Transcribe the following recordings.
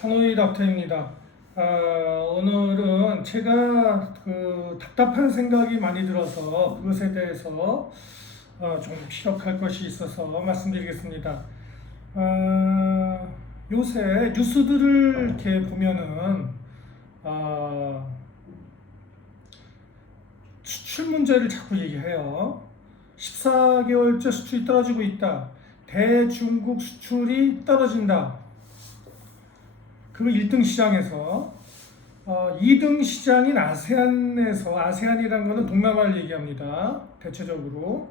하노이 닥터입니다. 오늘은 제가 답답한 생각이 많이 들어서 그것에 대해서 좀 피력할 것이 있어서 말씀드리겠습니다. 요새 뉴스들을 이렇게 보면은 수출 문제를 자꾸 얘기해요. 14개월째 수출이 떨어지고 있다. 대중국 수출이 떨어진다. 그 1등 시장에서 2등 시장인 아세안이라는 것은 동남아를 얘기합니다. 대체적으로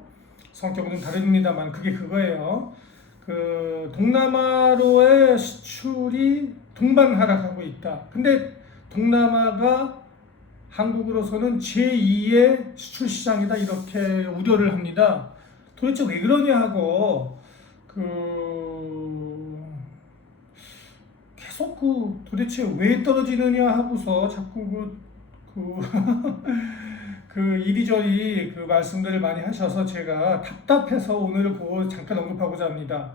성격은 좀 다릅니다만 그게 그거예요. 그 동남아로의 수출이 동반 하락하고 있다. 근데 동남아가 한국으로서는 제2의 수출 시장이다 이렇게 우려를 합니다. 도대체 왜 그러냐 하고 계속 도대체 왜 떨어지느냐 하고서 자꾸 이리저리 말씀들을 많이 하셔서 제가 답답해서 오늘 잠깐 언급하고자 합니다.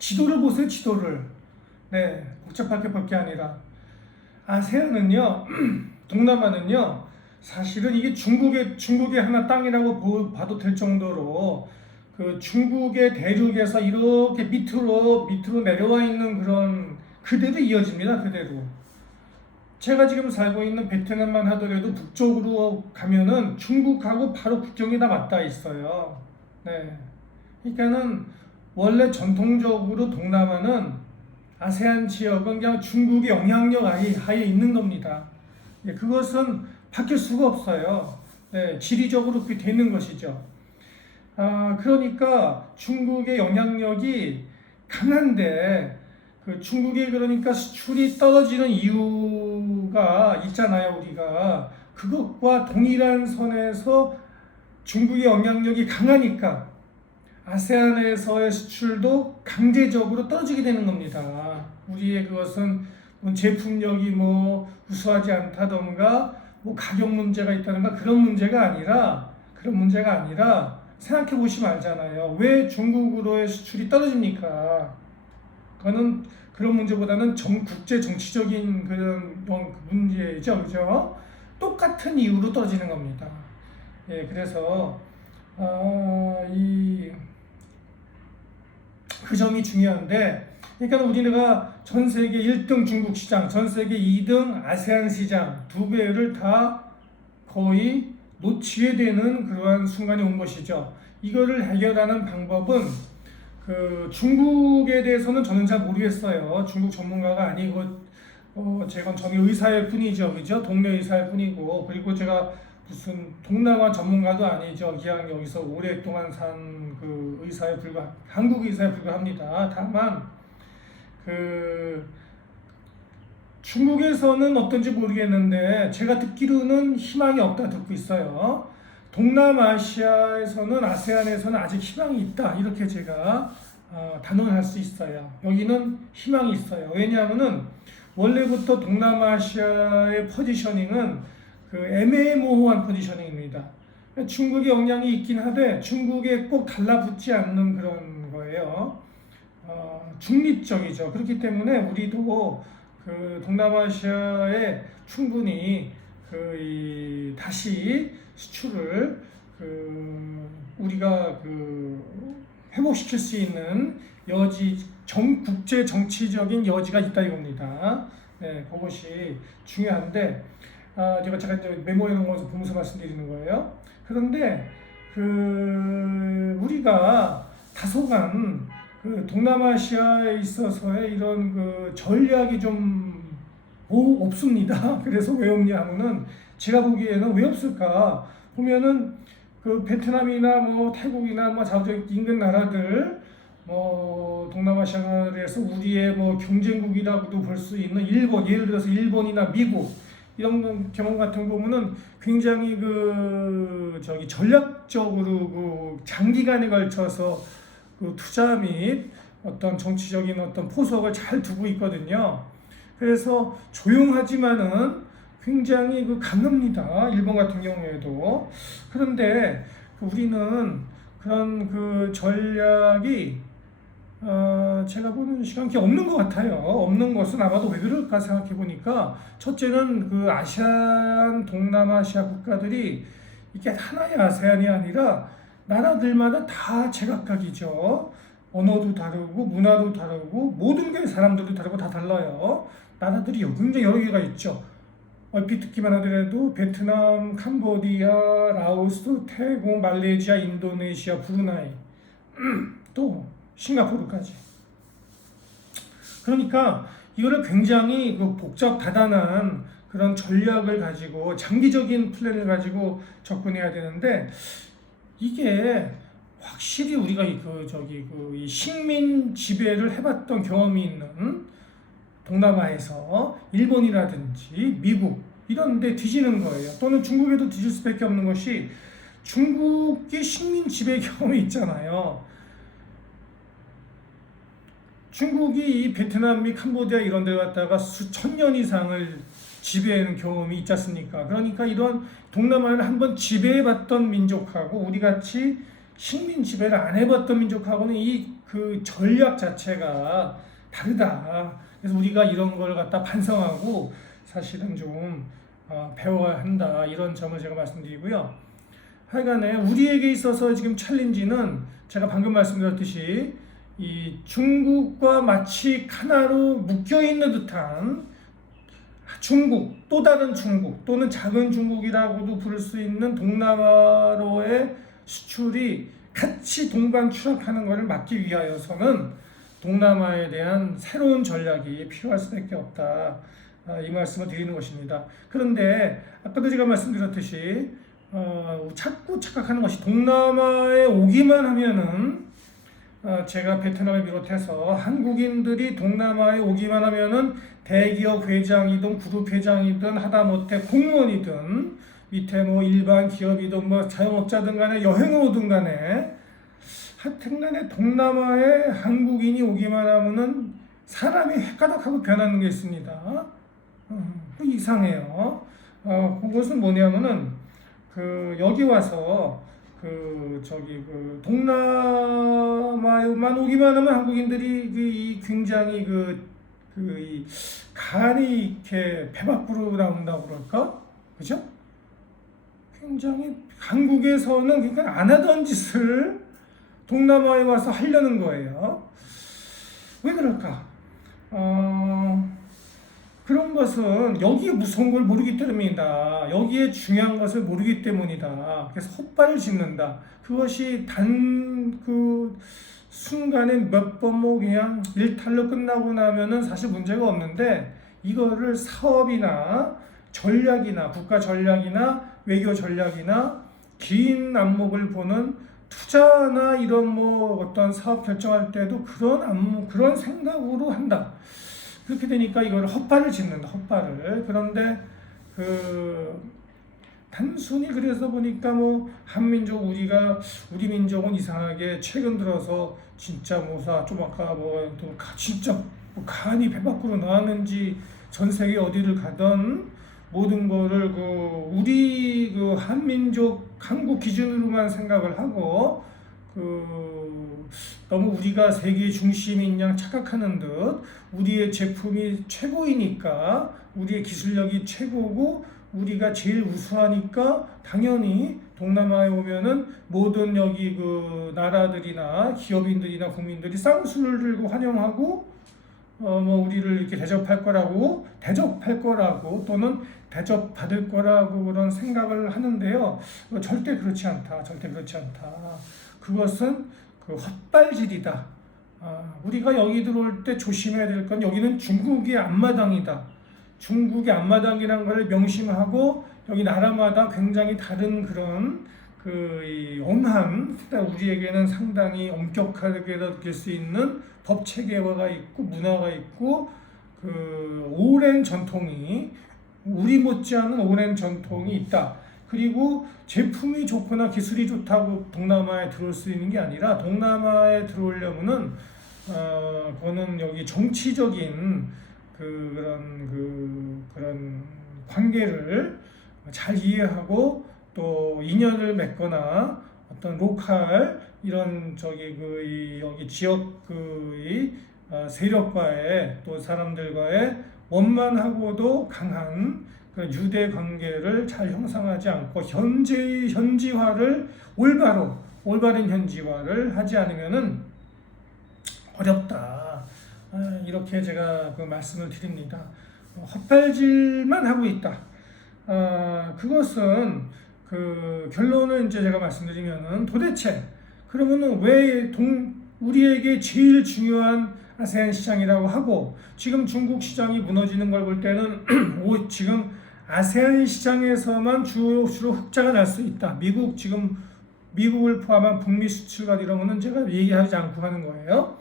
지도를 보세요, 지도를. 네, 복잡하게 볼 게 아니라. 아세안은요, 동남아는요, 사실은 이게 중국의 하나 땅이라고 봐도 될 정도로 그 중국의 대륙에서 이렇게 밑으로 내려와 있는 그런 그대로 이어집니다. 그대로. 제가 지금 살고 있는 베트남만 하더라도 북쪽으로 가면은 중국하고 바로 국경이 다 맞닿아 있어요. 네. 그러니까는 원래 전통적으로 동남아는 아세안 지역은 그냥 중국의 영향력 하에 있는 겁니다. 네, 그것은 바뀔 수가 없어요. 네, 지리적으로 그렇게 되는 것이죠. 그러니까 중국의 영향력이 강한데 중국이 그러니까 수출이 떨어지는 이유가 있잖아요. 우리가 그것과 동일한 선에서 중국의 영향력이 강하니까 아세안에서의 수출도 강제적으로 떨어지게 되는 겁니다. 우리의 그것은 제품력이 우수하지 않다던가 가격 문제가 있다던가 그런 문제가 아니라 생각해 보시면 알잖아요. 왜 중국으로의 수출이 떨어집니까? 그거는 그런 문제보다는 국제 정치적인 그런 문제죠, 그죠? 똑같은 이유로 떨어지는 겁니다. 예, 그래서 그 점이 중요한데, 그러니까 우리가 전 세계 1등 중국 시장, 전 세계 2등 아세안 시장 두 배를 다 거의 놓치게 되는 그러한 순간이 온 것이죠. 이거를 해결하는 방법은 중국에 대해서는 저는 잘 모르겠어요. 중국 전문가가 아니고 제가 저는 의사일 뿐이죠, 그죠? 동네 의사일 뿐이고, 그리고 제가 무슨 동남아 전문가도 아니죠. 그냥 여기서 오랫동안 산 한국 의사에 불과합니다. 다만 중국에서는 어떤지 모르겠는데 제가 듣기로는 희망이 없다 듣고 있어요. 동남아시아에서는 아세안에서는 아직 희망이 있다 이렇게 제가 단언할 수 있어요. 여기는 희망이 있어요. 왜냐하면은 원래부터 동남아시아의 포지셔닝은 애매모호한 포지셔닝입니다. 중국의 영향이 있긴 하되 중국에 꼭 달라붙지 않는 그런 거예요. 중립적이죠. 그렇기 때문에 우리도 동남아시아에 충분히 다시 수출을 우리가 회복시킬 수 있는 국제 정치적인 여지가 있다 이겁니다. 네, 그것이 중요한데 제가 이제 메모해 놓은 것을 보면서 말씀드리는 거예요. 그런데 우리가 다소간 동남아시아에 있어서의 이런 전략이 좀 없습니다. 그래서 왜 없냐 하면은 제가 보기에는 왜 없을까 보면은 베트남이나 태국이나 저쪽 인근 나라들 동남아시아에서 우리의 경쟁국이라고도 볼 수 있는 일본, 예를 들어서 일본이나 미국 이런 경험 같은 거 보면은 굉장히 전략적으로 장기간에 걸쳐서 투자 및 어떤 정치적인 어떤 포석을 잘 두고 있거든요. 그래서 조용하지만은 굉장히 강합니다. 일본 같은 경우에도. 그런데 우리는 그런 전략이 제가 보는 시간이 없는 것 같아요. 없는 것은 아마도 왜 그럴까 생각해 보니까 첫째는 그 아시안, 동남아시아 국가들이 이게 하나의 아세안이 아니라 나라들마다 다 제각각이죠. 언어도 다르고 문화도 다르고 모든 게 사람들도 다르고 다 달라요. 나라들이 굉장히 여러 개가 있죠. 얼핏 듣기만 하더라도 베트남, 캄보디아, 라오스, 태국, 말레이시아, 인도네시아, 브루나이 또 싱가포르까지. 그러니까 이거를 굉장히 그 복잡 다단한 그런 전략을 가지고 장기적인 플랜을 가지고 접근해야 되는데 이게 확실히 우리가 이 식민 지배를 해봤던 경험이 있는 동남아에서 일본이라든지 미국 이런 데 뒤지는 거예요. 또는 중국에도 뒤질 수밖에 없는 것이 중국이 식민 지배 경험이 있잖아요. 중국이 이 베트남 및 캄보디아 이런 데 갔다가 수천 년 이상을 지배하는 경험이 있지 않습니까? 그러니까 이런 동남아를 한번 지배해봤던 민족하고 우리 같이 식민 지배를 안 해봤던 민족하고는 이 그 전략 자체가 다르다. 그래서 우리가 이런 걸 갖다 반성하고 사실은 좀 배워야 한다. 이런 점을 제가 말씀드리고요. 하여간에 우리에게 있어서 지금 챌린지는 제가 방금 말씀드렸듯이 이 중국과 마치 하나로 묶여있는 듯한 중국, 또 다른 중국 또는 작은 중국이라고도 부를 수 있는 동남아로의 수출이 같이 동반 추락하는 것을 막기 위하여서는 동남아에 대한 새로운 전략이 필요할 수밖에 없다. 이 말씀을 드리는 것입니다. 그런데 아까도 제가 말씀드렸듯이 자꾸 착각하는 것이 동남아에 오기만 하면은 제가 베트남을 비롯해서 한국인들이 동남아에 오기만 하면은 대기업 회장이든 그룹 회장이든 하다못해 공무원이든 밑에 뭐 일반 기업이든 뭐 자영업자든 간에 여행을 오든 간에 하여튼 간에 동남아에 한국인이 오기만 하면은 사람이 헷가닥하고 변하는 게 있습니다. 이상해요. 그것은 뭐냐면은 여기 와서 동남아에만 오기만 하면 한국인들이 이 굉장히 이 간이 이렇게 배 밖으로 나온다고 그럴까? 그죠? 굉장히 한국에서는 그러니까 안 하던 짓을 동남아에 와서 하려는 거예요. 왜 그럴까? 그런 것은 여기에 무서운 걸 모르기 때문이다. 여기에 중요한 것을 모르기 때문이다. 그래서 헛발을 짚는다. 그것이 순간에 몇 번 뭐 그냥 일탈로 끝나고 나면은 사실 문제가 없는데 이거를 사업이나 전략이나 국가 전략이나 외교 전략이나 긴 안목을 보는 투자나 이런 뭐 어떤 사업 결정할 때도 그런 생각으로 한다. 그렇게 되니까 이걸 헛발을 짚는다. 헛발을. 그런데 단순히 그래서 보니까 뭐 우리 민족은 이상하게 최근 들어서 진짜 좀 아까 진짜 간이 배 밖으로 나왔는지 전 세계 어디를 가던 모든 거를 우리 한민족 한국 기준으로만 생각을 하고 너무 우리가 세계 중심인 양 착각하는 듯 우리의 제품이 최고이니까 우리의 기술력이 최고고 우리가 제일 우수하니까 당연히 동남아에 오면은 모든 여기 나라들이나 기업인들이나 국민들이 쌍수를 들고 환영하고 우리를 이렇게 대접할 거라고 또는 대접받을 거라고 그런 생각을 하는데요. 절대 그렇지 않다. 그것은 헛발질이다. 우리가 여기 들어올 때 조심해야 될 건 여기는 중국의 앞마당이다. 중국의 앞마당이라는 것을 명심하고 여기 나라마다 굉장히 다른 그런 엄한 우리에게는 상당히 엄격하게 느낄 수 있는 법 체계가 있고 문화가 있고 오랜 전통이 우리 못지않은 오랜 전통이 있다. 그리고 제품이 좋거나 기술이 좋다고 동남아에 들어올 수 있는 게 아니라 동남아에 들어오려면은 그거는 여기 정치적인 그런 관계를 잘 이해하고 또 인연을 맺거나 어떤 로컬 이런 여기 지역 세력과의 또 사람들과의 원만하고도 강한 그 유대 관계를 잘 형성하지 않고 현지화를 올바른 현지화를 하지 않으면은 어렵다. 이렇게 제가 그 말씀을 드립니다. 헛발질만 하고 있다. 그것은 그 결론은 이제 제가 말씀드리면은 도대체 그러면은 왜 우리에게 제일 중요한 아세안 시장이라고 하고 지금 중국 시장이 무너지는 걸 볼 때는 지금 아세안 시장에서만 주로 흑자가 날 수 있다. 미국을 포함한 북미 수출과 이런 거는 제가 얘기하지 않고 하는 거예요.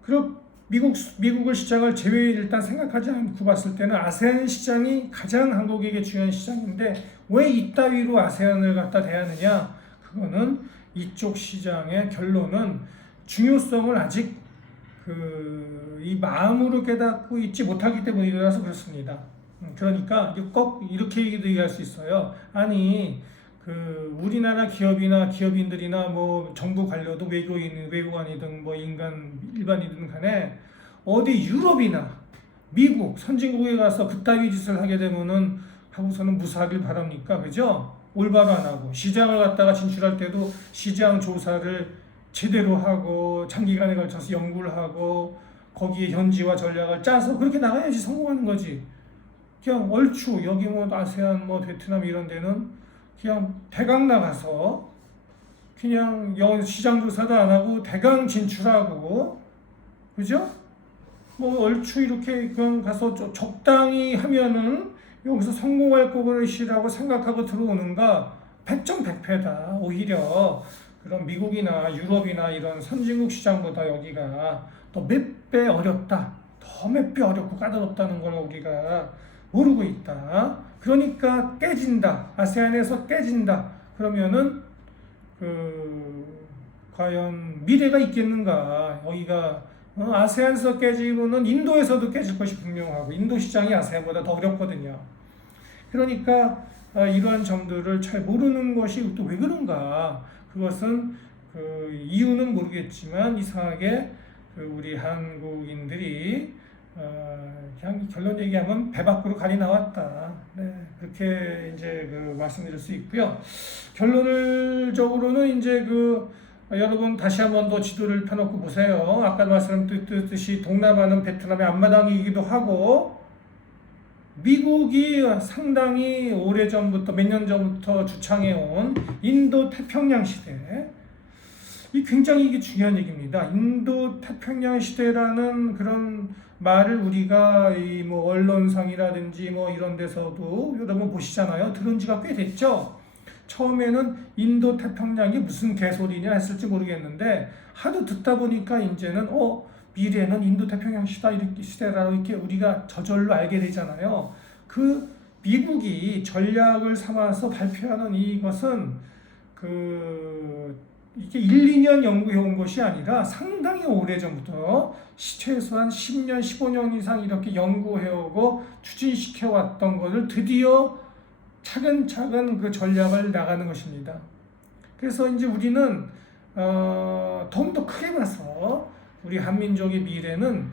그리고 미국의 시장을 일단 생각하지 않고 봤을 때는 아세안 시장이 가장 한국에게 중요한 시장인데 왜 이따위로 아세안을 갖다 대하느냐? 그거는 이쪽 시장의 결론은 중요성을 아직 이 마음으로 깨닫고 있지 못하기 때문이라서 그렇습니다. 그러니까 꼭 이렇게 얘기할 수 있어요. 아니 우리나라 기업인들이나 뭐 정부 관료도 외교관이든 뭐 일반이든 간에 어디 유럽이나 미국 선진국에 가서 그따위 짓을 하게 되면은 하고서는 무사하길 바랍니까? 그죠? 올바로 안 하고 시장을 갖다가 진출할 때도 시장 조사를 제대로 하고 장기간에 걸쳐서 연구를 하고 거기에 현지화 전략을 짜서 그렇게 나가야지 성공하는 거지. 그냥 얼추 여기 뭐 아세안 뭐 베트남 이런 데는 그냥 대강 나가서 그냥 시장 조사도 안 하고 대강 진출하고 그죠? 뭐 얼추 이렇게 그냥 가서 적당히 하면은 여기서 성공할 것이라고 생각하고 들어오는가 백전백패다. 오히려 그런 미국이나 유럽이나 이런 선진국 시장보다 여기가 더 몇 배 어렵다. 더 몇 배 어렵고 까다롭다는 걸 우리가 모르고 있다. 그러니까 깨진다. 아세안에서 깨진다. 그러면은 과연 미래가 있겠는가? 여기가 아세안에서 깨지고는 인도에서도 깨질 것이 분명하고 인도 시장이 아세안보다 더 어렵거든요. 그러니까 이러한 점들을 잘 모르는 것이 또 왜 그런가? 그것은 이유는 모르겠지만 이상하게 우리 한국인들이 그냥 결론 얘기하면 배 밖으로 갈이 나왔다. 네, 그렇게 이제 말씀드릴 수 있고요. 결론적으로는 이제 여러분 다시 한번 더 지도를 펴놓고 보세요. 아까 말씀드렸듯이 동남아는 베트남의 앞마당이기도 하고 미국이 상당히 오래전부터 몇 년 전부터 주창해온 인도 태평양 시대 이 굉장히 이게 중요한 얘기입니다. 인도 태평양 시대라는 그런 말을 우리가 뭐 언론상이라든지 뭐 이런 데서도 여러분 보시잖아요. 들은 지가 꽤 됐죠. 처음에는 인도 태평양이 무슨 개소리냐 했을지 모르겠는데 하도 듣다 보니까 이제는 미래는 인도 태평양 시대라고 이렇게 우리가 저절로 알게 되잖아요. 미국이 전략을 삼아서 발표하는 이것은 이게 1, 2년 연구해온 것이 아니라 상당히 오래전부터 최소한 10년, 15년 이상 이렇게 연구해오고 추진시켜왔던 것을 드디어 차근차근 그 전략을 나가는 것입니다. 그래서 이제 우리는 더욱더 크게 봐서 우리 한민족의 미래는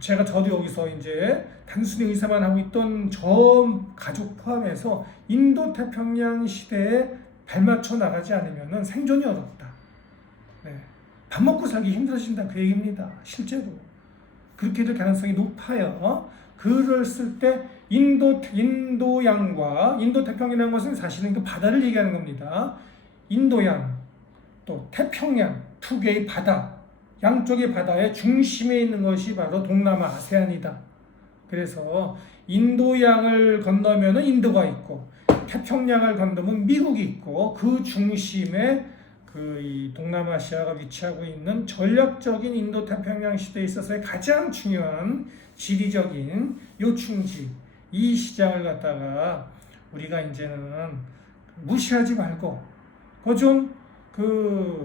저도 여기서 이제 단순히 의사만 하고 있던 저 가족 포함해서 인도 태평양 시대에 발맞춰 나가지 않으면 생존이 어렵다. 네. 밥 먹고 살기 힘들어진다 그 얘기입니다. 실제로 그렇게 될 가능성이 높아요. 그랬을 때 인도양과 인도 태평양이라는 것은 사실은 그 바다를 얘기하는 겁니다. 인도양 또 태평양 두 개의 바다 양쪽의 바다의 중심에 있는 것이 바로 동남아 아세안이다. 그래서 인도양을 건너면은 인도가 있고 태평양을 건너면 미국이 있고 그 중심에 이 동남아시아가 위치하고 있는 전략적인 인도 태평양 시대에 있어서의 가장 중요한 지리적인 요충지 이 시장을 갖다가 우리가 이제는 무시하지 말고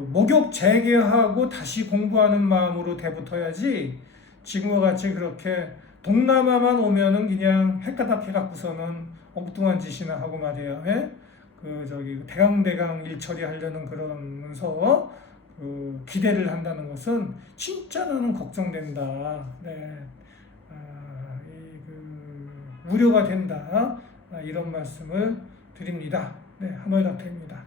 목욕 재개하고 다시 공부하는 마음으로 대붙어야지 지금과 같이 그렇게 동남아만 오면은 그냥 헷가닥 해갖고서는 엉뚱한 짓이나 하고 말이에요. 대강대강 일 처리하려는 그러면서 기대를 한다는 것은 진짜 나는 걱정된다. 네. 우려가 된다. 이런 말씀을 드립니다. 네, 하노이닥터입니다.